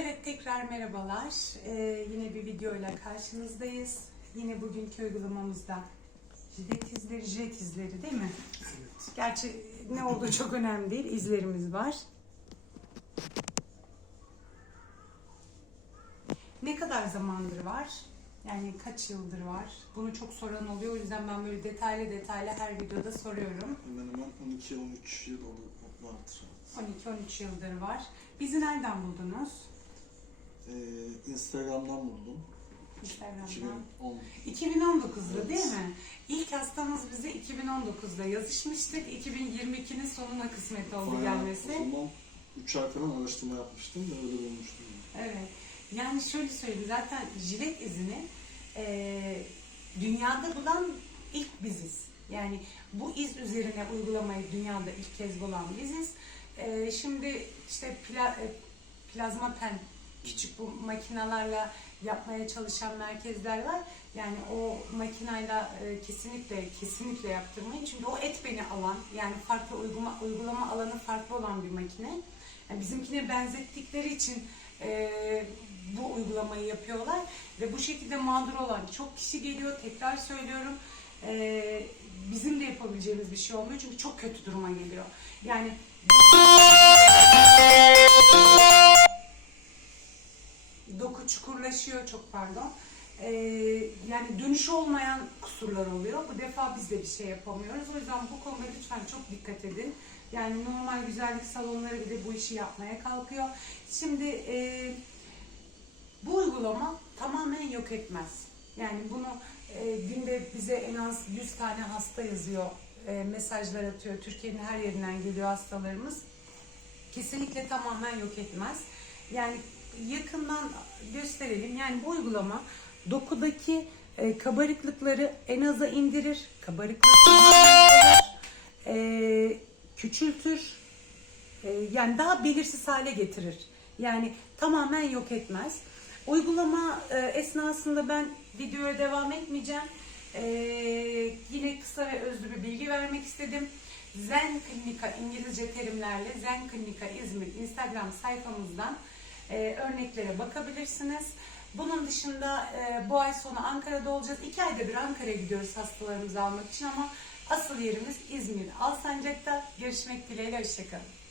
Evet tekrar merhabalar. Ee, yine bir videoyla karşınızdayız. Yine bugünkü uygulamamızda jilet izleri, jilet izleri değil mi? Evet. Gerçi ne olduğu çok önemli değil. İzlerimiz var. Ne kadar zamandır var? Yani kaç yıldır var? Bunu çok soran oluyor. O yüzden ben böyle detaylı detaylı her videoda soruyorum. Hemen hemen 12-13 yıl oldu vardır. 12-13 yıldır var. Bizi nereden buldunuz? Ee, Instagram'dan buldum. Instagram'dan. 2010. 2019'da Evet. değil mi? İlk hastamız bize 2019'da yazışmıştık. 2022'nin sonuna kısmet oldu Bayağı gelmesi. O zaman 3 ay falan araştırma yapmıştım ve öyle bulmuştum. Evet. Yani şöyle söyleyeyim zaten jilet izini e, dünyada bulan ilk biziz. Yani bu iz üzerine uygulamayı dünyada ilk kez bulan biziz. E, şimdi işte pla, e, plazma pen küçük bu makinalarla yapmaya çalışan merkezler var. Yani o makinayla e, kesinlikle kesinlikle yaptırmayın. Çünkü o et beni alan yani farklı uygulama, uygulama alanı farklı olan bir makine. Yani bizimkine benzettikleri için e, bu uygulamayı yapıyorlar ve bu şekilde mağdur olan çok kişi geliyor. Tekrar söylüyorum. e, bizim de yapabileceğimiz bir şey olmuyor çünkü çok kötü duruma geliyor. Yani doku çukurlaşıyor çok pardon. Ee, yani dönüşü olmayan kusurlar oluyor. Bu defa biz de bir şey yapamıyoruz. O yüzden bu konuda lütfen çok dikkat edin. Yani normal güzellik salonları bile bu işi yapmaya kalkıyor. Şimdi e, bu uygulama tamamen yok etmez. Yani bunu e, günde bize en az 100 tane hasta yazıyor, e, mesajlar atıyor. Türkiye'nin her yerinden geliyor hastalarımız kesinlikle tamamen yok etmez. Yani yakından gösterelim. Yani bu uygulama dokudaki e, kabarıklıkları en aza indirir. Kabarıklıkları e, küçültür. E, yani daha belirsiz hale getirir. Yani tamamen yok etmez. Uygulama e, esnasında ben videoya devam etmeyeceğim. E, yine kısa ve özlü bir bilgi vermek istedim. Zen Klinika İngilizce terimlerle Zen Klinika İzmir Instagram sayfamızdan e, örneklere bakabilirsiniz. Bunun dışında e, bu ay sonu Ankara'da olacağız. İki ayda bir Ankara'ya gidiyoruz hastalarımızı almak için ama asıl yerimiz İzmir Alsancak'ta. Görüşmek dileğiyle, hoşçakalın.